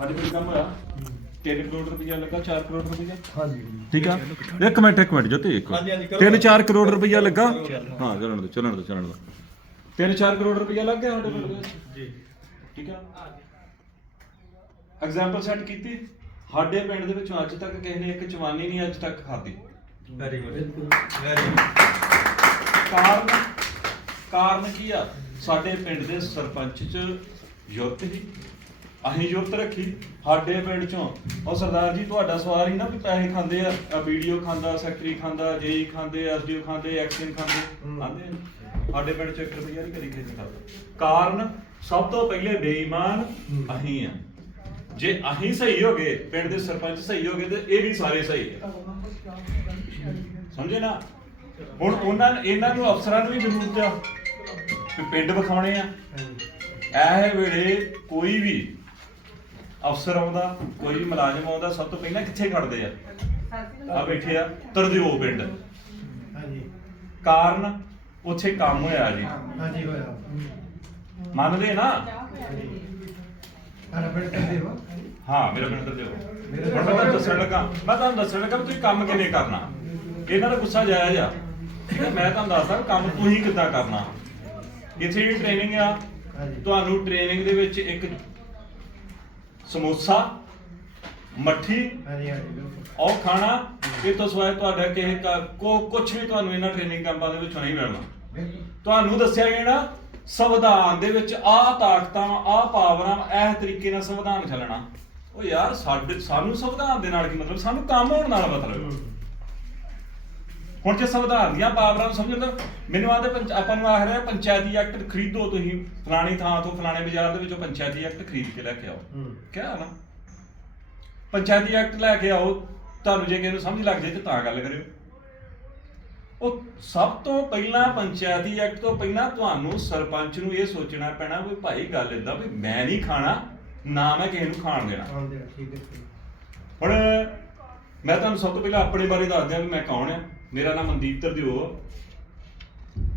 ਸਾਡੇ ਕੋਲ ਕੰਮ ਹੋਇਆ 3 ਕਰੋੜ ਰੁਪਇਆ ਲੱਗਾ 4 ਕਰੋੜ ਰੁਪਇਆ ਹਾਂਜੀ। ਠੀਕ ਆ? ਇੱਕ ਮਿੰਟ ਇੱਕ ਮਿੰਟ ਜੋਤੀ ਇੱਕ ਹਾਂਜੀ, ਹਾਂਜੀ, ਕਰੋ। 3-4 ਕਰੋੜ ਰੁਪਇਆ ਲੱਗਾ? ਹਾਂ ਚੱਲਣ ਦੋ ਚੱਲਣ ਦੋ ਚੱਲਣ ਦੋ 3-4 ਕਰੋੜ ਰੁਪਇਆ ਲੱਗ ਗਿਆ ਸਾਡੇ ਪਿੰਡ ਦੇ ਵਿੱਚ ਜੀ। ਠੀਕ ਆ? ਐਗਜ਼ਾਮਪਲ ਸੈੱਟ ਕੀਤੀ? ਸਾਡੇ ਪਿੰਡ ਦੇ ਵਿੱਚੋਂ ਅੱਜ ਤੱਕ ਕਿਸੇ ਨੇ ਇੱਕ ਚਵਾਨੀ ਨਹੀਂ ਅੱਜ ਤੱਕ ਖਾਧੀ। ਵੈਰੀ ਗੁੱਡ ਵੈਰੀ ਕਾਰਨ? ਕਾਰਨ ਕੀ ਆ? ਸਾਡੇ ਪਿੰਡ ਦੇ ਸਰਪੰਚ ਚ ਯੁਰਤ ਹੀ ਅਸੀਂ ਯੁਰਤ ਰੱਖੀ ਸਾਡੇ ਪਿੰਡ ਚੋਂ। ਉਹ ਸਰਦਾਰ ਜੀ ਤੁਹਾਡਾ ਸਵਾਲ ਹੀ ਨਾ ਵੀ ਪੈਸੇ ਖਾਂਦੇ ਆ ਵੀਡੀਓ ਖਾਂਦਾ ਸੈਕਟਰੀ ਖਾਂਦਾ ਜੇਈ ਖਾਂਦੇ ਐਸਡੀਓ ਖਾਂਦੇ ਐਕਸ਼ਨ ਖਾਂਦੇ ਆਂਦੇ। ਸਾਡੇ ਪਿੰਡ ਚ 1 ਰੁਪਈਆ ਨਹੀਂ ਕਦੀ ਕਿਸੇ ਨੇ ਖਾਦਾ ਕਾਰਨ ਸਭ ਤੋਂ ਪਹਿਲੇ ਬੇਈਮਾਨ ਅਸੀਂ ਆ। ਜੇ ਅਸੀਂ ਸਹੀ ਹੋ ਗਏ ਪਿੰਡ ਦੇ ਸਰਪੰਚ ਸਹੀ ਹੋ ਗਏ ਤੇ ਇਹ ਵੀ ਸਾਰੇ ਸਹੀ ਆ। ਸਮਝੇ ਨਾ? ਹੁਣ ਉਹਨਾਂ ਇਹਨਾਂ ਨੂੰ ਅਫਸਰਾਂ ਨੂੰ ਵੀ ਜ਼ਰੂਰਤ ਆ ਪਿੰਡ ਵਿਖਾਉਣੇ ਆ। ਇਹ ਵੇਲੇ ਕੋਈ ਵੀ ਅਫਸਰ ਆਉਂਦਾ ਕੋਈ ਵੀ ਮੁਲਾਜ਼ਮ ਆਉਂਦਾ ਸਭ ਤੋਂ ਪਹਿਲਾਂ ਕਿੱਥੇ ਖੜਦੇ ਆ? ਆ ਬੈਠੇ ਆ ਤਰਦਿਓ ਪਿੰਡ। ਹਾਂਜੀ। ਕਾਰਨ ਉੱਥੇ ਕੰਮ ਹੋਇਆ ਜੀ। ਹਾਂਜੀ ਹੋਇਆ। ਮੰਨਦੇ ਨਾ? ਸਾਡਾ ਪਿੰਡ ਕਰਦੇ ਹੋ ਮੇਰਾ ਪਿੰਡ ਤਰਦਿਓ ਹੁਣ ਮੈਂ ਤੁਹਾਨੂੰ ਦੱਸਣ ਲੱਗਾ ਮੈਂ ਤੁਹਾਨੂੰ ਦੱਸਣ ਲੱਗਾ ਵੀ ਤੁਸੀਂ ਕੰਮ ਕਿਵੇਂ ਕਰਨਾ। ਇਹਨਾਂ ਦਾ ਗੁੱਸਾ ਜਾਇਜ਼ ਆ। ਮੈਂ ਤੁਹਾਨੂੰ ਦੱਸਦਾ ਕੰਮ ਤੁਸੀਂ ਕਿੱਦਾਂ ਕਰਨਾ। ਇੱਥੇ ਜਿਹੜੀ ਟ੍ਰੇਨਿੰਗ ਆ। ਤੁਹਾਨੂੰ ਟ੍ਰੇਨਿੰਗ ਦੇ ਵਿੱਚ ਇੱਕ ਸਮੋਸਾ ਮੱਠੀ ਹਾਂਜੀ ਹਾਂਜੀ ਬਿਲਕੁਲ। ਉਹ ਖਾਣਾ ਇਹ ਤੋਂ ਸਿਵਾਏ ਤੁਹਾਡਾ ਕਿਸੇ ਕਾ ਕੁਝ ਵੀ ਤੁਹਾਨੂੰ ਇਹਨਾਂ ਟ੍ਰੇਨਿੰਗ ਕੈਂਪਾਂ ਦੇ ਵਿੱਚੋਂ ਨਹੀਂ ਮਿਲਣਾ। ਤੁਹਾਨੂੰ ਦੱਸਿਆ ਨਾ ਸੰਵਿਧਾਨ ਦੇ ਵਿੱਚ ਆਹ ਤਾਕਤਾਂ ਆਹ ਪਾਵਰਾਂ ਇਹ ਤਰੀਕੇ ਨਾਲ ਸੰਵਿਧਾਨ ਚੱਲਣਾ। ਉਹ ਯਾਰ ਸਾਡੇ ਸਾਨੂੰ ਸੰਵਿਧਾਨ ਦੇ ਨਾਲ ਕੀ ਮਤਲਬ? ਸਾਨੂੰ ਕੰਮ ਹੋਣ ਨਾਲ ਮਤਲਬ। ਹੁਣ ਜੇ ਸੰਵਿਧਾਨ ਦੀਆਂ ਪਾਵਰਾਂ ਨੂੰ ਸਮਝਣ ਤਾਂ ਮੈਨੂੰ ਆਦੇ ਆਪਾਂ ਨੂੰ ਆਖ ਰਿਹਾ ਪੰਚਾਇਤੀ ਐਕਟ ਖਰੀਦੋ ਤੁਸੀਂ ਫਲਾਣੀ ਥਾਂ ਤੋਂ ਫਲਾਣੇ ਬਾਜ਼ਾਰ ਦੇ ਵਿੱਚੋਂ ਪੰਚਾਇਤੀ ਐਕਟ ਖਰੀਦ ਕੇ ਲੈ ਕੇ ਆਓ। ਕਿਹਾ ਨਾ ਪੰਚਾਇਤੀ ਐਕਟ ਲੈ ਕੇ ਆਓ ਤੁਹਾਨੂੰ ਜੇ ਕਿਸੇ ਨੂੰ ਸਮਝ ਲੱਗ ਜੇ ਤੇ ਤਾਂ ਗੱਲ ਕਰਿਓ। ਉਹ ਸਭ ਤੋਂ ਪਹਿਲਾਂ ਪੰਚਾਇਤੀ ਐਕਟ ਤੋਂ ਪਹਿਲਾਂ ਤੁਹਾਨੂੰ ਸਰਪੰਚ ਨੂੰ ਇਹ ਸੋਚਣਾ ਪੈਣਾ ਵੀ ਭਾਈ ਗੱਲ ਇਦਾਂ ਵੀ ਮੈਂ ਨਹੀਂ ਖਾਣਾ ਨਾ ਮੈਂ ਕਿਸੇ ਨੂੰ ਖਾਣ ਦੇਣਾ। ਹੁਣ ਮੈਂ ਤੁਹਾਨੂੰ ਸਭ ਤੋਂ ਪਹਿਲਾਂ ਆਪਣੇ ਬਾਰੇ ਦੱਸ ਦਿਆਂ ਵੀ ਮੈਂ ਕੌਣ ਆ? ਮੇਰਾ ਨਾਮ ਮਨਦੀਪ ਤਰਦਿਓ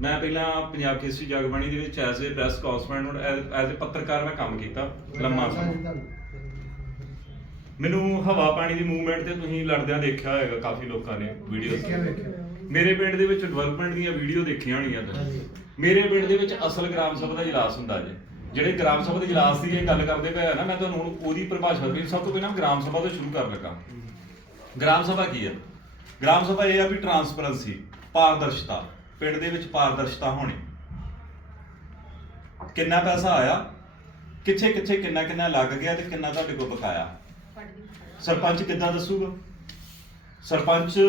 ਮੈਂ ਪਹਿਲਾਂ ਪੰਜਾਬ ਕੇਸਰੀ ਜਗਬਾਣੀ ਦੇ ਵਿੱਚ as a press correspondent as a ਪੱਤਰਕਾਰ ਮੈਂ ਕੰਮ ਕੀਤਾ ਲੰਮਾ ਸਮਾਂ। ਮੈਨੂੰ ਹਵਾ ਪਾਣੀ ਦੀ ਮੂਵਮੈਂਟ ਤੇ ਤੁਸੀਂ ਲੜਦਿਆਂ ਦੇਖਿਆ ਹੋਵੇਗਾ ਕਾਫੀ ਲੋਕਾਂ ਨੇ ਵੇਖਿਆ ਵੀਡੀਓ ਵੇਖਿਆ ਮੇਰੇ ਪਿੰਡ ਦੇ ਵਿੱਚ ਡਿਵੈਲਪਮੈਂਟ ਦੀਆਂ ਵੀਡੀਓ ਦੇਖੀਆਂ ਹੋਣੀਆਂ। ਤੁਸੀਂ ਮੇਰੇ ਪਿੰਡ ਦੇ ਵਿੱਚ ਅਸਲ ਗ੍ਰਾਮ ਸਭਾ ਦਾ ਇਜਲਾਸ ਹੁੰਦਾ ਜੇ। ਜਿਹੜੇ ਗ੍ਰਾਮ ਸਭਾ ਦੇ ਇਜਲਾਸ ਦੀ ਇਹ ਗੱਲ ਕਰਦੇ ਪਏ ਆ ਨਾ ਮੈਂ ਤੁਹਾਨੂੰ ਉਹਦੀ ਪਰਿਭਾਸ਼ਾ ਵੀ ਸਭ ਤੋਂ ਪਹਿਲਾਂ ਗ੍ਰਾਮ ਸਭਾ ਤੋਂ ਸ਼ੁਰੂ ਕਰਨ ਲੱਗਾ। ਗ੍ਰਾਮ ਸਭਾ ਕੀ ਹੈ ਗ੍ਰਾਮ ਸਭਾ ਇਹ ਆ ਵੀ ਟਰਾਂਸਪਰੈਂਸੀ ਪਾਰਦਰਸ਼ਤਾ, ਪਿੰਡ ਦੇ ਵਿੱਚ ਪਾਰਦਰਸ਼ਤਾ ਹੋਣੀ। ਕਿੰਨਾ ਪੈਸਾ ਆਇਆ, ਕਿੱਥੇ ਕਿੱਥੇ ਕਿੰਨਾ ਕਿੰਨਾ ਲੱਗ ਗਿਆ ਤੇ ਕਿੰਨਾ ਤੁਹਾਡੇ ਕੋਲ ਬਕਾਇਆ? ਸਰਪੰਚ ਕਿੱਦਾਂ ਦੱਸੂਗਾ? ਸਰਪੰਚ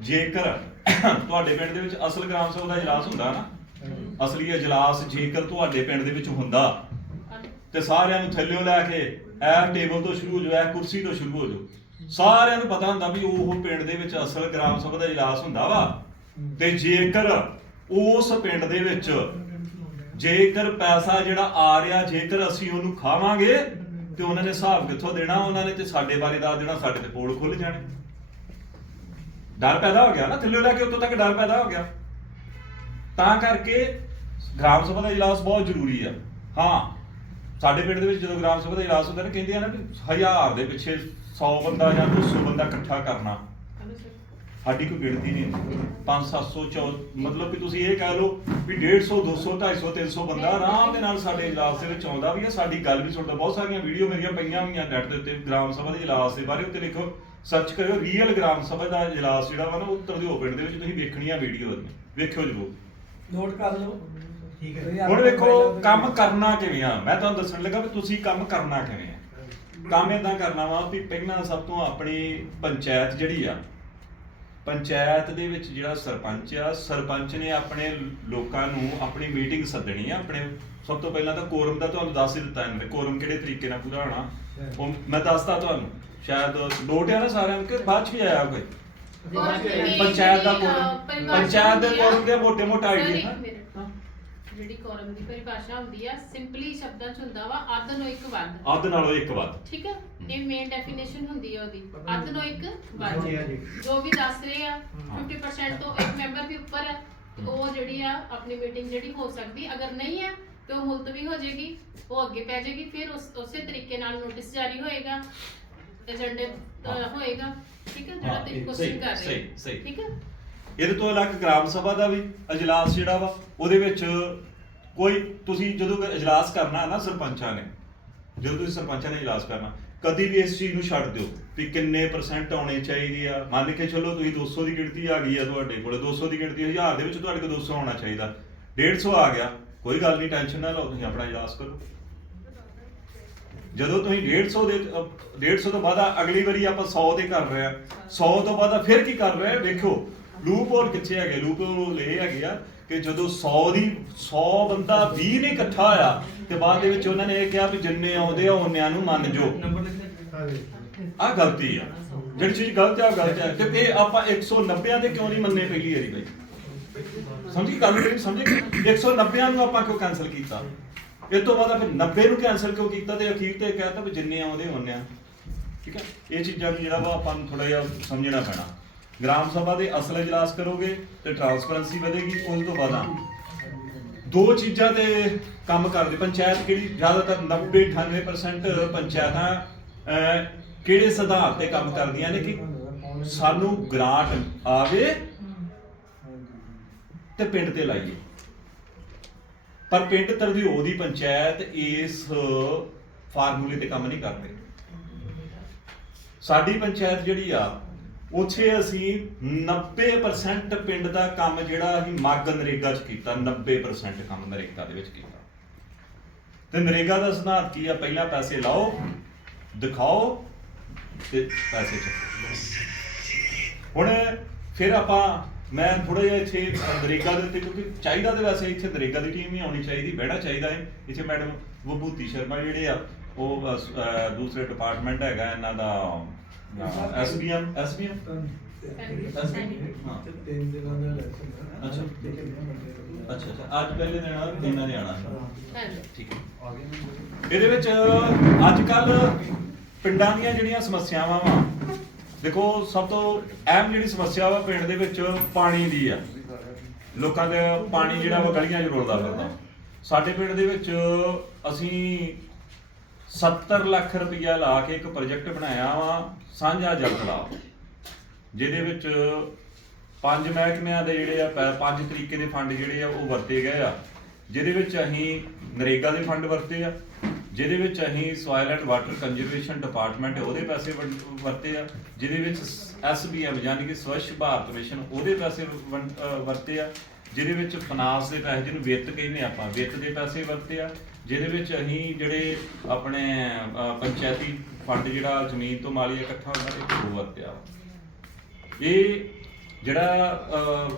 ਜੇਕਰ ਤੁਹਾਡੇ ਪਿੰਡ ਦੇ ਵਿੱਚ ਅਸਲ ਗ੍ਰਾਮ ਸਭਾ ਦਾ ਇਜਲਾਸ ਹੁੰਦਾ ਨਾ, ਅਸਲੀ ਇਜਲਾਸ ਜੇਕਰ ਤੁਹਾਡੇ ਪਿੰਡ ਦੇ ਵਿੱਚ ਹੁੰਦਾ, ਤੇ ਸਾਰਿਆਂ ਨੂੰ ਥੱਲਿਓ ਲੈ ਕੇ ਇਹ ਟੇਬਲ ਤੋਂ ਸ਼ੁਰੂ ਹੋ ਜਾਓ, ਇਹ ਕੁਰਸੀ ਤੋਂ ਸ਼ੁਰੂ ਹੋ ਜਾਓ। ਸਾਰਿਆਂ ਨੂੰ ਪਤਾ ਹੁੰਦਾ ਵੀ ਉਹ ਪਿੰਡ ਦੇ ਵਿੱਚ ਅਸਲ ਗ੍ਰਾਮ ਸਭਾ ਦਾ ਇਜਲਾਸ ਹੁੰਦਾ ਵਾ। ਤੇ ਜੇਕਰ ਉਸ ਪਿੰਡ ਦੇ ਵਿੱਚ ਜੇਕਰ ਪੈਸਾ ਜਿਹੜਾ ਆ ਰਿਹਾ, ਜੇਕਰ ਅਸੀਂ ਉਹਨੂੰ ਖਾਵਾਂਗੇ, ਤੇ ਉਹਨਾਂ ਨੇ ਹਿਸਾਬ ਕਿੱਥੋਂ ਦੇਣਾ? ਉਹਨਾਂ ਨੇ ਤੇ ਸਾਡੇ ਬਾਰੇ ਦੱਸ ਦੇਣਾ, ਸਾਡੇ ਤੇ ਪੋਲ ਖੁੱਲ ਜਾਣੇ। ਡਰ ਪੈਦਾ ਹੋ ਗਿਆ ਨਾ? ਥੱਲੇ ਲੈ ਕੇ ਉੱਤੋਂ ਤੱਕ ਡਰ ਪੈਦਾ ਹੋ ਗਿਆ। ਤਾਂ ਕਰਕੇ ਗ੍ਰਾਮ ਸਭਾ ਦਾ ਇਜਲਾਸ ਬਹੁਤ ਜ਼ਰੂਰੀ ਆ। ਹਾਂ, ਸਾਡੇ ਪਿੰਡ ਦੇ ਵਿੱਚ ਜਦੋਂ ਗ੍ਰਾਮ ਸਭਾ ਦਾ ਇਜਲਾਸ ਹੁੰਦਾ ਨਾ, ਕਹਿੰਦੇ ਆ ਨਾ ਵੀ ਹਜ਼ਾਰ ਦੇ ਪਿੱਛੇ 100 ਬੰਦਾ ਜਾਂ 200 ਬੰਦਾ ਇਕੱਠਾ ਕਰਨਾ। ਸਾਡੀ ਕੋਈ ਗਿਣਤੀ ਨਹੀਂ ਹੁੰਦੀ। 5 700 ਮਤਲਬ ਕਿ ਤੁਸੀਂ ਇਹ ਕਹਿ ਲਓ ਵੀ 150 200 250 300 ਬੰਦਾ ਆਰਾਮ ਦੇ ਨਾਲ ਸਾਡੇ ਇਜਲਾਸ ਦੇ ਵਿੱਚ ਆਉਂਦਾ ਵੀ ਹੈ ਸਾਡੀ ਗੱਲ ਵੀ ਸੁਣਦਾ। ਬਹੁਤ ਸਾਰੀਆਂ ਵੀਡੀਓ ਮੇਰੀਆਂ ਪਈਆਂ ਹੋਈਆਂ ਨੈਟ ਦੇ ਉੱਤੇ ਗ੍ਰਾਮ ਸਭਾ ਦੇ ਇਜਲਾਸ ਦੇ ਬਾਰੇ। ਉੱਤੇ ਲਿਖੋ ਸਰਚ ਕਰਿਓ ਰੀਅਲ ਗ੍ਰਾਮ ਸਭਾ ਦਾ ਇਜਲਾਸ ਜਿਹੜਾ ਵਾ ਨਾ ਉੱਤਰ ਦੇ ਪਿੰਡ ਦੇ ਵਿੱਚ। ਤੁਸੀਂ ਵੇਖਣੀਆਂ ਵੀਡੀਓ ਵੇਖਿਓ ਜਰੂਰ। ਨੋਟ ਕਰ ਲਓ। ਠੀਕ ਹੈ ਹੁਣ ਵੇਖੋ ਕੰਮ ਕਰਨਾ ਕਿਵੇਂ ਆ? ਮੈਂ ਤੁਹਾਨੂੰ ਦੱਸਣ ਲੱਗਾ ਵੀ ਤੁਸੀਂ ਕੰਮ ਕਰਨਾ ਕਿਵੇਂ ਆ। ਕੰਮ ਇਦਾਂ ਕਰਨਾ ਵਾ ਵੀ ਪਹਿਲਾਂ ਸਭ ਤੋਂ ਆਪਣੀ ਪੰਚਾਇਤ ਜਿਹੜੀ ਆ ਪੰਚਾਇਤ ਦੇ ਵਿੱਚ ਜਿਹੜਾ ਸਰਪੰਚ ਆ ਸਰਪੰਚ ਨੇ ਆਪਣੇ ਲੋਕਾਂ ਨੂੰ ਆਪਣੀ ਮੀਟਿੰਗ ਸੱਦਣੀ ਆ ਆਪਣੇ ਸਭ ਤੋਂ ਪਹਿਲਾਂ ਤਾਂ ਕੋਰਮ ਦਾ ਤੁਹਾਨੂੰ ਦੱਸ ਹੀ ਦਿੱਤਾ ਇਹਨਾਂ ਕੋਰਮ ਕਿਹੜੇ ਤਰੀਕੇ ਨਾਲ ਪੂਰਾ ਹੋਣਾ ਉਹ ਮੈਂ ਦੱਸਦਾ ਤੁਹਾਨੂੰ ਸ਼ਾਇਦ ਨੋਟ ਆ ਨਾ ਸਾਰਿਆਂ ਨੂੰ ਕਿ ਬਾਅਦ ਚ ਵੀ ਆਇਆ ਕੋਈ ਪੰਚਾਇਤ ਦਾ ਕੋਰਮ ਪੰਚਾਇਤ ਦੇ ਕੋਰਮ ਦੇ ਮੋਟੇ ਮੋਟਾ ਆਈਡੀਆ ਹਾਂ ਜਿਹੜੀ ਕੋਰਮ ਦੀ ਪਰਿਭਾਸ਼ਾ ਹੁੰਦੀ ਆ ਸਿੰਪਲੀ ਸ਼ਬਦਾਂ ਚ ਹੁੰਦਾ ਵਾ ਅੱਧ ਨੂੰ ਇੱਕ ਵੱਧ। ਅੱਧ ਨਾਲੋਂ ਇੱਕ ਵੱਧ। ਠੀਕ ਹੈ। ਇਹ ਮੇਨ ਡੈਫੀਨੇਸ਼ਨ ਹੁੰਦੀ ਹੈ ਉਹਦੀ। ਅੱਧ ਨੂੰ ਇੱਕ ਵੱਧ। ਹਾਂਜੀ, ਹਾਂਜੀ। ਜੋ ਵੀ ਦੱਸ ਰਹੇ ਆ 50% ਤੋਂ ਇੱਕ ਮੈਂਬਰ ਵੀ ਉੱਪਰ ਹੈ ਤੇ ਉਹ ਜਿਹੜੀ ਆ ਆਪਣੀ ਮੀਟਿੰਗ ਜਿਹੜੀ ਹੋ ਸਕਦੀ ਅਗਰ ਨਹੀਂ ਹੈ ਤੇ ਉਹ ਮੁਲਤਵੀ ਹੋ ਜਾਏਗੀ ਉਹ ਅੱਗੇ ਪੈ ਜਾਏਗੀ ਫਿਰ ਉਸ ਉਸੇ ਤਰੀਕੇ ਨਾਲ ਨੋਟਿਸ ਜਾਰੀ ਹੋਏਗਾ ਏਜੰਡੇ। ਹੋਏਗਾ। ਠੀਕ ਹੈ ਜਿਹੜਾ ਹਾਂ, ਤੁਸੀਂ ਇਹ ਕੁਐਸਚਨ ਸਹੀ, ਕਰ ਰਹੇ ਸਹੀ, ਹੋ। ਸਹੀ। ਠੀਕ ਹੈ ਇਹਦੇ ਤੋਂ ਅਲੱਗ ਗ੍ਰਾਮ ਸਭਾ ਦਾ ਵੀ ਅਜਲਾਸ ਜਿਹੜਾ ਵਾ ਉਹਦੇ ਵਿੱਚ ਕੋਈ ਤੁਸੀਂ ਜਦੋਂ ਅਜਲਾਸ ਕਰਨਾ ਹੈ ਨਾ ਸਰਪੰਚਾਂ ਨੇ ਜਦੋਂ ਤੁਸੀਂ ਸਰਪੰਚਾਂ ਨੇ ਇਜਲਾਸ ਕਰਨਾ ਕਦੀ ਵੀ ਇਸ ਚੀਜ਼ ਨੂੰ ਛੱਡ ਦਿਓ ਵੀ ਕਿੰਨੇ ਪਰਸੈਂਟ ਆਉਣੇ ਚਾਹੀਦੇ ਆ। ਮੰਨ ਕੇ ਚੱਲੋ ਤੁਸੀਂ 200 ਦੀ ਗਿਣਤੀ ਆ ਗਈ ਆ ਤੁਹਾਡੇ ਕੋਲੇ 200 ਦੀ ਗਿਣਤੀ 1000 ਦੇ ਵਿੱਚ ਤੁਹਾਡੇ ਕੋਲ 200 ਆਉਣਾ ਚਾਹੀਦਾ। 150 ਆ ਗਿਆ ਕੋਈ ਗੱਲ ਨਹੀਂ ਟੈਨਸ਼ਨ ਨਾ ਲਓ ਤੁਸੀਂ ਆਪਣਾ ਇਜਲਾਸ ਕਰੋ। ਜਦੋਂ ਤੁਸੀਂ 150 ਦੇ ਅਹ, 150 ਤੋਂ ਬਾਅਦ ਅਗਲੀ ਵਾਰੀ ਆਪਾਂ 100 ਦੇ ਕਰ ਰਹੇ ਆ। 100 ਤੋਂ ਬਾਅਦ ਫਿਰ ਕੀ ਕਰ ਰਹੇ ਆ? ਵੇਖੋ ਲੂਪ ਹੋਲ ਕਿੱਥੇ ਹੈਗੇ? ਲੂਪ ਹੋਲ ਇਹ ਹੈਗੇ ਆ ਕਿ ਜਦੋਂ 100 ਦੀ 100 ਬੰਦਾ 20 ਨੇ ਇਕੱਠਾ ਹੋਇਆ, ਤੇ ਬਾਅਦ ਦੇ ਵਿੱਚ ਉਹਨਾਂ ਨੇ ਇਹ ਕਿਹਾ ਵੀ ਜਿੰਨੇ ਆਉਂਦੇ ਆ ਉਹਨਿਆਂ ਨੂੰ ਮੰਨ ਜੋ ਆ ਗਲਤੀ ਆ। ਜਿਹੜੀ ਚੀਜ਼ ਗਲਤ ਆ ਗਲਤ ਆ। ਤੇ ਇਹ ਆਪਾਂ 190 ਤੇ ਕਿਉਂ ਨਹੀਂ ਮੰਨੇ ਪਹਿਲੀ ਵਾਰੀ ਬਈ? ਸਮਝੀ ਗੱਲ ਨਹੀਂ ਸਮਝੀ 190 ਨੂੰ ਆਪਾਂ ਕਿਉਂ ਕੈਨਸਲ ਕੀਤਾ? ਇਹ ਤੋਂ ਬਾਅਦ ਫਿਰ 90 ਨੂੰ ਕੈਨਸਲ ਕਿਉਂ ਕੀਤਾ ਤੇ ਅਖੀਰ ਤੇ ਕਹਿਤਾ ਵੀ ਜਿੰਨੇ ਆਉਂਦੇ ਹੁੰਨੇ ਠੀਕ ਹੈ ਇਹ ਚੀਜ਼ਾਂ ਨੂੰ ਜਿਹੜਾ ਵਾ ਆਪਾਂ ਨੂੰ ਥੋੜਾ ਜਿਹਾ ਸਮਝਣਾ ਪੈਣਾ। ਗ੍ਰਾਮ ਸਭਾ ਦੇ ਅਸਲ ਇਜਲਾਸ ਕਰੋਗੇ ਤੇ ਟਰਾਂਸਪਰੈਂਸੀ ਵਧੇਗੀ ਉਸ ਤੋਂ ਬਾਅਦ ਦੋ ਚੀਜ਼ਾਂ ਤੇ ਕੰਮ ਕਰਦੇ, ਪੰਚਾਇਤ ਕਿਹੜੀ, ਜ਼ਿਆਦਾਤਰ 90 98% ਪੰਚਾਇਤਾਂ ਕਿਹੜੇ ਸਿਧਾਂਤ ਤੇ ਕੰਮ ਕਰਦੀਆਂ ਨੇ ਕਿ ਸਾਨੂੰ ਗ੍ਰਾਂਟ ਆਵੇ ਤੇ ਪਿੰਡ ਤੇ ਲਾਈਏ। ਪਰ ਪਿੰਡ ਤਰਦਿਓ ਦੀ ਪੰਚਾਇਤ ਇਸ ਫਾਰਮੂਲੇ ਤੇ ਕੰਮ ਨਹੀਂ ਕਰਦੇ। ਸਾਡੀ ਪੰਚਾਇਤ ਜਿਹੜੀ ਆ ਉੱਥੇ ਅਸੀਂ 90% ਪਿੰਡ ਦਾ ਕੰਮ ਜਿਹੜਾ ਅਸੀਂ ਮੱਗ ਨਰੇਗਾ 'ਚ ਕੀਤਾ 90% ਕੰਮ ਨਰੇਗਾ ਦੇ ਵਿੱਚ ਕੀਤਾ। ਤੇ ਨਰੇਗਾ ਦਾ ਸਿਧਾਂਤ ਕੀ ਆ? ਪਹਿਲਾਂ ਪੈਸੇ ਲਾਓ, ਦਿਖਾਓ ਤੇ ਪੈਸੇ ਚੱਕੋ। ਹੁਣ ਫਿਰ ਆਪਾਂ, ਮੈਂ ਥੋੜਾ ਜਿਹਾ ਇੱਥੇ ਨਰੇਗਾ ਦੇ ਉੱਤੇ, ਕਿਉਂਕਿ ਚਾਹੀਦਾ ਤੇ ਵੈਸੇ ਇੱਥੇ ਨਰੇਗਾ ਦੀ ਟੀਮ ਹੀ ਆਉਣੀ ਚਾਹੀਦੀ, ਬਹਿਣਾ ਚਾਹੀਦਾ ਹੈ। ਇੱਥੇ ਮੈਡਮ ਵਿਭੂਤੀ ਸ਼ਰਮਾ ਜਿਹੜੇ ਆ ਉਹ ਅਹ, ਦੂਸਰੇ ਡਿਪਾਰਟਮੈਂਟ ਹੈਗਾ ਇਹਨਾਂ ਦਾ ਐਸਬੀਐਮ ਐਸਬੀਐਮ ਅੱਛਾ ਅੱਛਾ ਅੱਜ ਪਹਿਲੇ ਦਿਨ ਆ ਦਿਨਾਂ ਨੇ ਆਣਾ ਠੀਕ ਹੈ। ਇਹਦੇ ਵਿੱਚ ਅੱਜ ਕੱਲ ਪਿੰਡਾਂ ਦੀਆਂ ਜਿਹੜੀਆਂ ਸਮੱਸਿਆਵਾਂ ਵਾ ਦੇਖੋ ਸਭ ਤੋਂ ਅਹਿਮ ਜਿਹੜੀ ਸਮੱਸਿਆ ਵਾ ਪਿੰਡ ਦੇ ਵਿੱਚ ਪਾਣੀ ਦੀ ਆ। ਲੋਕਾਂ ਦੇ ਪਾਣੀ ਜਿਹੜਾ ਵਾ ਗਲੀਆਂ 'ਚ ਰੁਲਦਾ ਫਿਰਦਾ। ਸਾਡੇ ਪਿੰਡ ਦੇ ਵਿੱਚ ਅਸੀਂ 70 ਲੱਖ ਰੁਪਈਆ ਲਾ ਕੇ ਇੱਕ ਪ੍ਰੋਜੈਕਟ ਬਣਾਇਆ ਵਾ, ਸਾਂਝਾ ਜਲ ਤਲਾਬ ਜਿਹਦੇ ਵਿੱਚ ਪੰਜ ਮਹਿਕਮਿਆਂ ਦੇ ਜਿਹੜੇ ਆ, ਪੈ- ਪੰਜ ਤਰੀਕੇ ਦੇ ਫੰਡ ਜਿਹੜੇ ਆ, ਉਹ ਵਰਤੇ ਗਏ ਆ। ਜਿਹਦੇ ਵਿੱਚ ਅਸੀਂ ਨਰੇਗਾ ਦੇ ਫੰਡ ਵਰਤੇ ਆ। ਜਿਹਦੇ ਵਿੱਚ ਅਸੀਂ soil and water conservation department ਉਹਦੇ ਪੈਸੇ ਵੰਡ- ਵਰਤੇ ਆ। ਜਿਹਦੇ ਵਿੱਚ ਐਸਬੀਐਮ ਯਾਨੀ ਕਿ ਸਵੱਛ ਭਾਰਤ ਮਿਸ਼ਨ ਉਹਦੇ ਪੈਸੇ ਵਰਤੇ ਆ। ਜਿਹਦੇ ਵਿੱਚ ਫਨਾਸ ਦੇ ਪੈਸੇ ਜਿਹਨੂੰ ਵਿੱਤ ਕਹਿੰਦੇ ਆਪਾਂ, ਵਿੱਤ ਦੇ ਪੈਸੇ ਵਰਤੇ ਆ। ਜਿਹਦੇ ਵਿੱਚ ਅਸੀਂ ਜਿਹੜੇ ਆਪਣੇ ਪੰਚਾਇਤੀ ਫੰਡ ਜਿਹੜਾ ਜ਼ਮੀਨ ਤੋਂ ਮਾਲੀਆ ਇਕੱਠਾ ਹੁੰਦਾ, ਇਹ ਉਹ ਵਰਤਿਆ ਇਹ ਜਿਹੜਾ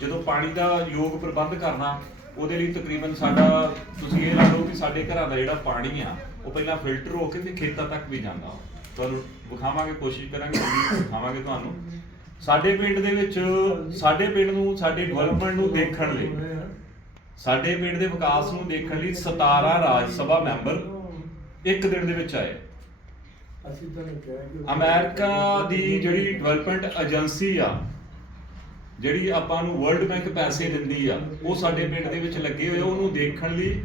ਜਦੋਂ ਪਾਣੀ ਦਾ ਯੋਗ ਪ੍ਰਬੰਧ ਕਰਨਾ, ਉਹਦੇ ਲਈ ਤਕਰੀਬਨ ਸਾਡਾ, ਤੁਸੀਂ ਇਹ ਲਾ ਲਓ ਕਿ ਸਾਡੇ ਘਰਾਂ ਦਾ ਜਿਹੜਾ ਪਾਣੀ ਆ, ਉਹ ਪਹਿਲਾਂ ਫਿਲਟਰ ਹੋ ਕੇ ਤੇ ਖੇਤਾਂ ਤੱਕ ਵੀ ਜਾਂਦਾ ਤੁਹਾਨੂੰ ਵਿਖਾਵਾਂਗੇ, ਕੋਸ਼ਿਸ਼ ਕਰਾਂਗੇ ਵਿਖਾਵਾਂਗੇ ਤੁਹਾਨੂੰ। ਸਾਡੇ ਪਿੰਡ ਦੇ ਵਿੱਚ, ਸਾਡੇ ਪਿੰਡ ਨੂੰ, ਸਾਡੇ ਡਿਵੈਲਪਮੈਂਟ ਨੂੰ ਦੇਖਣ ਲਈ ਸਾਡੇ ਪਿੰਡ ਦੇ ਵਿਕਾਸ ਨੂੰ ਦੇਖਣ ਲਈ 17 ਰਾਜ ਸਭਾ ਮੈਂਬਰ ਇੱਕ ਦਿਨ ਦੇ ਵਿੱਚ ਆਏ। ਅਮਰੀਕਾ ਦੀ ਜਿਹੜੀ ਡਿਵੈਲਪਮੈਂਟ ਏਜੰਸੀ ਆ ਜਿਹੜੀ ਆਪਾਂ ਨੂੰ ਵਰਲਡ ਬੈਂਕ ਪੈਸੇ ਦਿੰਦੀ ਆ ਉਹ ਸਾਡੇ ਪਿੰਡ ਦੇ ਵਿੱਚ ਲੱਗੇ ਹੋਏ ਉਹਨੂੰ ਦੇਖਣ ਲਈ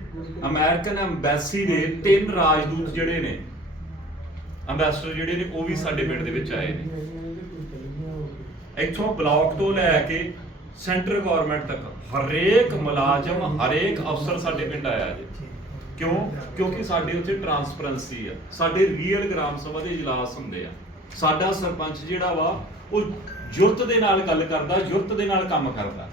ਅਮਰੀਕਨ ਐਮਬੈਸੀ ਦੇ ਤਿੰਨ ਰਾਜਦੂਤ ਜਿਹੜੇ ਨੇ ਅੰਬੈਸਡਰ ਜਿਹੜੇ ਨੇ ਉਹ ਵੀ ਸਾਡੇ ਪਿੰਡ ਦੇ ਵਿੱਚ ਆਏ ਨੇ। ਇੱਥੋਂ ਬਲਾਕ ਤੋਂ ਲੈ ਕੇ ਸੈਂਟਰ ਗਵਰਨਮੈਂਟ ਤੱਕ। ਹਰੇਕ ਮੁਲਾਜ਼ਮ, ਹਰੇਕ ਅਫਸਰ ਸਾਡੇ ਪਿੰਡ ਆਇਆ ਜੀ। ਕਿਉਂ? ਕਿਉਂਕਿ ਸਾਡੇ ਉੱਥੇ ਟਰਾਂਸਪਰੈਂਸੀ ਆ। ਸਾਡੇ ਰੀਅਲ ਗ੍ਰਾਮ ਸਭਾ ਦੇ ਇਜਲਾਸ ਹੁੰਦੇ ਆ। ਸਾਡਾ ਸਰਪੰਚ ਜਿਹੜਾ ਵਾ, ਉਹ ਜੁਰਤ ਦੇ ਨਾਲ ਗੱਲ ਕਰਦਾ, ਜੁਰਤ ਦੇ ਨਾਲ ਕੰਮ ਕਰਦਾ।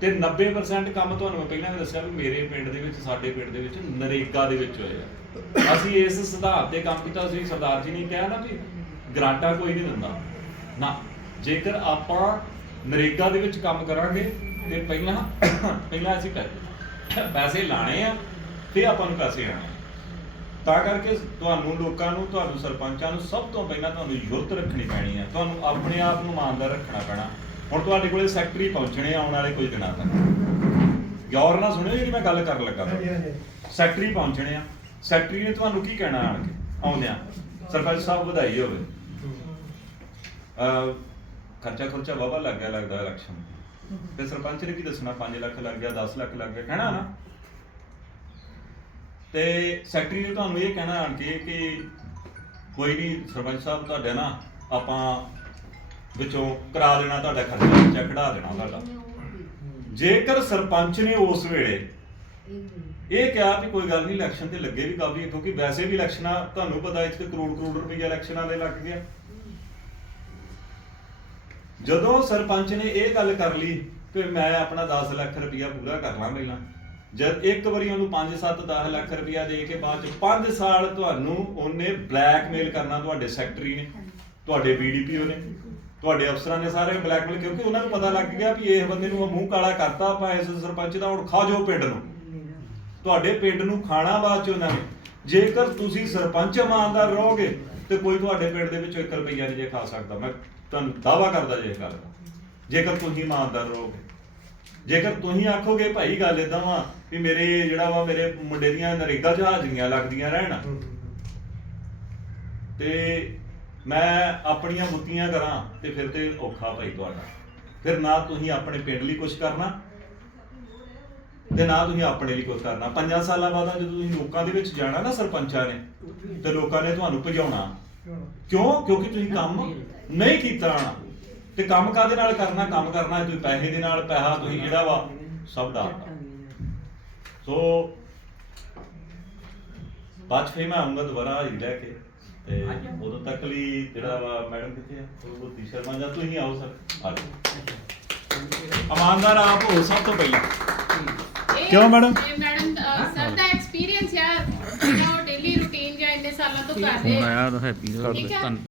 ਤੇ 90% ਕੰਮ ਤੁਹਾਨੂੰ ਮੈਂ ਪਹਿਲਾਂ ਵੀ ਦੱਸਿਆ ਵੀ ਮੇਰੇ ਪਿੰਡ ਦੇ ਵਿੱਚ, ਸਾਡੇ ਪਿੰਡ ਦੇ ਵਿੱਚ ਨਰੇਗਾ ਦੇ ਵਿੱਚ ਹੋਇਆ ਅਸੀਂ ਇਸ ਸਿਧਾਂਤ ਤੇ ਕੰਮ ਕੀਤਾ ਸੀ ਸਰਦਾਰ ਜੀ ਨੇ ਕਿਹਾ ਨਾ ਵੀ ਗਰਾਂਟਾਂ ਕੋਈ ਨਹੀਂ ਦਿੰਦਾ। ਨਾ, ਜੇਕਰ ਆਪਾਂ ਨਰੇਗਾ ਦੇ ਵਿੱਚ ਕੰਮ ਕਰਾਂਗੇ ਤੇ ਪਹਿਲਾਂ ਪਹਿਲਾਂ ਅਸੀਂ ਪੈਸੇ ਪੈਸੇ ਲਾਣੇ ਆ ਤੇ ਆਪਾਂ ਨੂੰ ਪੈਸੇ ਆਣੇ। ਤਾਂ ਕਰਕੇ ਤੁਹਾਨੂੰ ਲੋਕਾਂ ਨੂੰ ਤੁਹਾਨੂੰ ਸਰਪੰਚਾਂ ਨੂੰ ਸਭ ਤੋਂ ਪਹਿਲਾਂ ਤੁਹਾਨੂੰ ਯੁਰਤ ਰੱਖਣੀ ਪੈਣੀ ਆ। ਤੁਹਾਨੂੰ ਆਪਣੇ ਆਪ ਨੂੰ ਇਮਾਨਦਾਰ ਰੱਖਣਾ ਪੈਣਾ। ਹੁਣ ਤੁਹਾਡੇ ਕੋਲੇ ਸੈਕਟਰੀ ਪਹੁੰਚਣੇ ਆਉਣ ਵਾਲੇ ਕੁਝ ਦਿਨਾਂ ਤੱਕ। ਗੌਰ ਨਾਲ ਸੁਣਿਓ ਜਿਹੜੀ ਮੈਂ ਗੱਲ ਕਰਨ ਲੱਗਾ ਸੈਕਟਰੀ ਪਹੁੰਚਣੇ ਆ। ਸੈਕਟਰੀ ਨੇ ਤੁਹਾਨੂੰ ਕੀ ਕਹਿਣਾ ਆਣ ਕੇ? ਆਉਂਦਿਆਂ। ਸਰਪੰਚ ਸਾਹਿਬ ਵਧਾਈ ਹੋਵੇ। ਅਹ ਖਰਚਾ ਖਰਚਾ ਵਾਵਾ ਲੱਗ ਗਿਆ ਲੱਗਦਾ ਇਲੈਕਸ਼ਨ ਤੇ। ਸਰਪੰਚ ਨੇ ਕੀ ਦੱਸਣਾ? 5 ਲੱਖ ਲੱਗ ਗਿਆ 10 ਲੱਖ ਲੱਗ ਗਿਆ, ਕਹਿਣਾ ਨਾ। ਤੇ ਸੈਕਟਰੀ ਨੇ ਤੁਹਾਨੂੰ ਇਹ ਕਹਿਣਾ ਆਣ ਕੇ ਕਿ ਕੋਈ ਨਹੀਂ ਸਰਪੰਚ ਸਾਹਿਬ, ਤੁਹਾਡੇ ਨਾ ਆਪਾਂ ਵਿੱਚੋਂ ਕਰਾ ਦੇਣਾ ਤੁਹਾਡਾ ਖਰਚਾ ਚੈੱਕ ਕਢਾ ਦੇਣਾ ਤੁਹਾਡਾ। ਜੇਕਰ ਸਰਪੰਚ ਨੇ ਉਸ ਵੇਲੇ ਇਹ ਕਿਹਾ ਕਿ ਕੋਈ ਗੱਲ ਨਹੀਂ ਇਲੈਕਸ਼ਨ ਤੇ ਲੱਗੇ ਵੀ ਕਾਫੀ, ਕਿਉਂਕਿ ਵੈਸੇ ਵੀ ਇਲੈਕਸ਼ਨਾਂ, ਤੁਹਾਨੂੰ ਪਤਾ ਇੱਥੇ ਕਰੋੜ ਕਰੋੜ ਰੁਪਈਆ ਇਲੈਕਸ਼ਨਾਂ ਦੇ ਲੱਗ ਗਿਆ ਜਦੋਂ ਸਰਪੰਚ ਨੇ ਇਹ ਗੱਲ ਕਰ ਲਈ ਕਿ ਮੈਂ ਆਪਣਾ 10 ਲੱਖ ਰੁਪਇਆ ਪੂਰਾ ਕਰ ਲਾਂ ਪਹਿਲਾਂ, ਜਦ ਇੱਕ ਵਾਰੀ ਉਹਨੂੰ 5 7 10 ਲੱਖ ਰੁਪਇਆ ਦੇ ਕੇ ਬਾਅਦ ਚ 5 ਸਾਲ ਤੁਹਾਨੂੰ ਉਹਨੇ ਬਲੈਕਮੇਲ ਕਰਨਾ ਤੁਹਾਡੇ ਸੈਕਟਰੀ ਨੇ, ਤੁਹਾਡੇ ਬੀਡੀਪੀਓ ਨੇ ਤੁਹਾਡੇ ਅਫਸਰਾਂ ਨੇ ਸਾਰੇ ਬਲੈਕਮੇਲ ਕਿਉਂਕਿ ਉਹਨਾਂ ਨੂੰ ਪਤਾ ਲੱਗ ਗਿਆ ਵੀ ਇਹ ਬੰਦੇ ਨੂੰ ਮੂੰਹ ਕਾਲਾ ਕਰਤਾ ਆਪਾਂ ਇਸ ਸਰਪੰਚ ਦਾ, ਹੁਣ ਖਾ ਜਾਓ ਪਿੰਡ ਨੂੰ। ਤੁਹਾਡੇ ਪਿੰਡ ਨੂੰ ਖਾਣਾ ਬਾਅਦ ਚ ਉਹਨਾਂ ਨੇ। ਜੇਕਰ ਤੁਸੀਂ ਸਰਪੰਚ ਇਮਾਨਦਾਰ ਰਹੋਗੇ ਤੇ ਕੋਈ ਤੁਹਾਡੇ ਪਿੰਡ ਦੇ ਵਿੱਚੋਂ 1 ਰੁਪਈਆ ਨਹੀਂ ਜੇ ਖਾ ਸਕਦਾ। ਮੈਂ ਤੁਹਾਨੂੰ ਦਾਵਾ ਕਰਦਾ ਜੇ ਗੱਲ ਦਾ। ਜੇਕਰ ਤੁਸੀਂ ਇਮਾਨਦਾਰ ਰਹੋਗੇ। ਜੇਕਰ ਤੁਸੀਂ ਆਖੋਗੇ ਭਾਈ ਗੱਲ ਇਦਾਂ ਵਾ ਵੀ ਮੇਰੇ ਜਿਹੜਾ ਵਾ ਮੇਰੇ ਮੁੰਡੇ ਦੀਆਂ ਨਰੇਗਾ 'ਚ ਹਾਜ਼ਰੀਆਂ ਲੱਗਦੀਆਂ ਰਹਿਣ। ਤੇ ਮੈਂ ਆਪਣੀਆਂ ਬੁੱਤੀਆਂ ਕਰਾਂ ਤੇ ਫਿਰ ਤੇ ਔਖਾ ਭਾਈ ਤੁਹਾਡਾ। ਫਿਰ ਨਾ ਤੁਸੀਂ ਆਪਣੇ ਪਿੰਡ ਲਈ ਕੁਝ ਕਰਨਾ ਤੇ ਨਾ ਤੁਸੀਂ ਆਪਣੇ ਲਈ ਕੁਝ ਕਰਨਾ। ਪੰਜਾਂ ਸਾਲਾਂ ਬਾਅਦ ਜਦੋਂ ਤੁਸੀਂ ਲੋਕਾਂ ਦੇ ਵਿੱਚ ਜਾਣਾ ਨਾ ਸਰਪੰਚਾਂ ਨੇ ਤੇ ਲੋਕਾਂ ਨੇ ਤੁਹਾਨੂੰ ਭਜਾਉਣਾ। ਕਿਉਂ? ਕਿਉਂਕਿ ਤੁਸੀਂ ਕੰਮ ਨਹੀਂ ਕੀਤਾ ਤੇ ਕੰਮ ਕਾਦੇ ਨਾਲ ਕਰਨਾ? ਕੰਮ ਕਰਨਾ ਤੁਸੀਂ ਪੈਸੇ ਦੇ ਨਾਲ ਪੈਸਾ ਤੁਸੀਂ ਜਿਹੜਾ ਵਾ? ਸਭ ਦਾ। ਸੋ ਬਾਅਦ ਫਿਰ ਮੈਂ ਆਉਂਗਾ ਦੁਬਾਰਾ ਹਾਜ਼ਰੀ ਲੈ ਕੇ ਤੇ ਉਦੋਂ ਤੱਕ ਲਈ ਜਿਹੜਾ ਵਾ ਮੈਡਮ ਕਿੱਥੇ ਆ? ਉਹ ਬੁੱਧੀ ਸ਼ਰਮਾ ਜਾਂ ਤੁਸੀਂ ਆਓ ਸਰ ਆ ਜਾਓ। ਇਮਾਨਦਾਰ ਆਪ ਹੋ ਸਭ ਤੋਂ ਪਹਿਲਾਂ। ਕਿਉਂ ਮੈਡਮ? ਇਹ ਮੈਡਮ ਸਰ ਦਾ ਐਕਸਪੀਰੀਅੰਸ ਯਾਰ ਜਿਹੜਾ ਉਹ ਡੇਲੀ ਰੂਟੀਨ ਜਾਂ ਇੰਨੇ ਸਾਲਾਂ ਤੋਂ